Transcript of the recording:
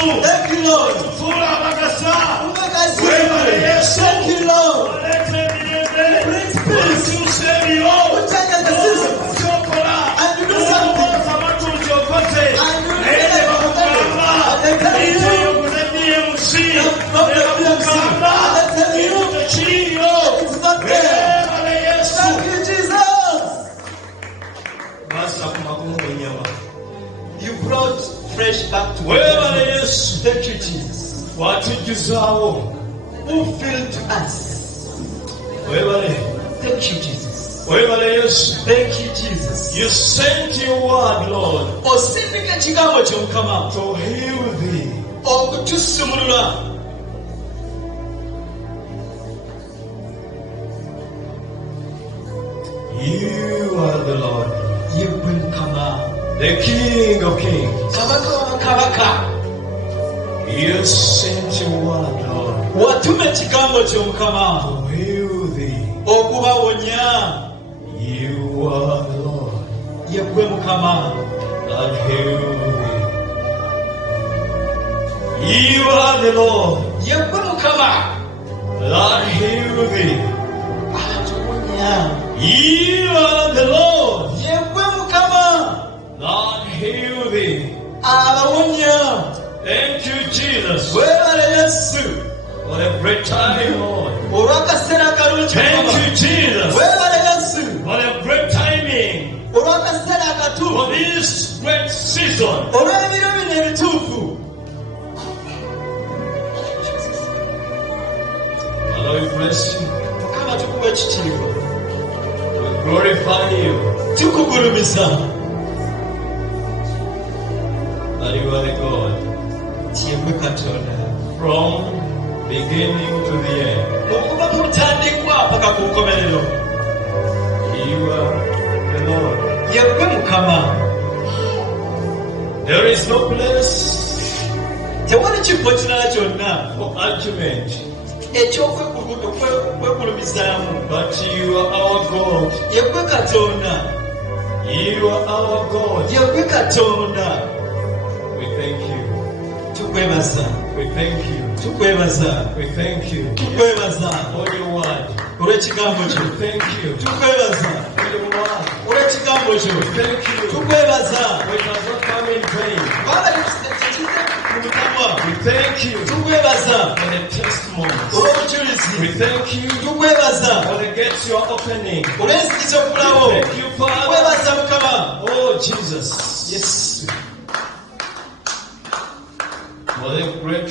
Yesu. Thank you, Lord. Atufuula abagasa. Umegasa. Webale Yesu. Thank you, Lord. Olete emirembe. Brings peace. Okyusa ebiro. Uchanya the season. Okyokola. And you do something. Amatuuzi okoze. And you Naye ne bakugamba. Ente y'okunemye mu nsi. Ne bakugamba. Ekyo kiriyo. It's not there. Webale Yesu. Thank you, Jesus. Basa ku makumu g'ennyama. You brought fresh back to Webale Yesu. Thank you, Jesus. Watujjuzaawo. Who filled us? Webale. Thank you, Jesus. Webale Yesu. Thank you, Jesus. You sent your word, Lord, Osindika ekigambo ky'Omukama to heal thee. okutusumulula. You are the Lord, Yegwe Mukama, the King of kings. Kabaka wa bakabaka. You sent your word, Lord, Watuma ekigambo ky'Omukama to heal thee. okubawonya. You are the Lord Yegwe Mukama, that heal thee. You are the Lord yegwe Mukama that heal thee. atuwonya. You are the Lord Yegwe Mukama that heal thee. abawonya. Thank you, Jesus, Webale Yesu for a great time, Lord. olw'akaseera akalungi. Thank Mukama. you, Jesus, Webale Yesu for a great timing, olw'akaseera for akatuufu, this great season. olw'ebiro bino ebituufu. Father, we bless you. Mukama tukuwa ekitiibwa, We glorify you tukugulumiza that you are the God nti yegwe Katonda from beginning to the end. okuva mu butandikwa paka ku nkomerero. You are the Lord. Yegwe Mukama, There is no place tewali kifo kirala kyonna for argument, eky'okwegulumizaamu. but you are our God. Yegwe Katonda, You are our God. yegwe Katonda. We thank you. Tukwebaza, We thank you. tukwebaza, We thank you tukwebaza for your word. olw'ekigambo kyo. We thank you Tukwebaza for your word. olw'ekigambo kyo. Thank you. Tukwebaza We does not come in vain. kubanga tekize mu butamwa. We thank you Tukwebaza for the testimonies. olw'obujulizi. We thank you Tukwebaza for the gates you are opening. olw'enzigi z'okulawo. Thank you, Father. Tukwebaza Mukama. Oh, Jesus. Yesu For the great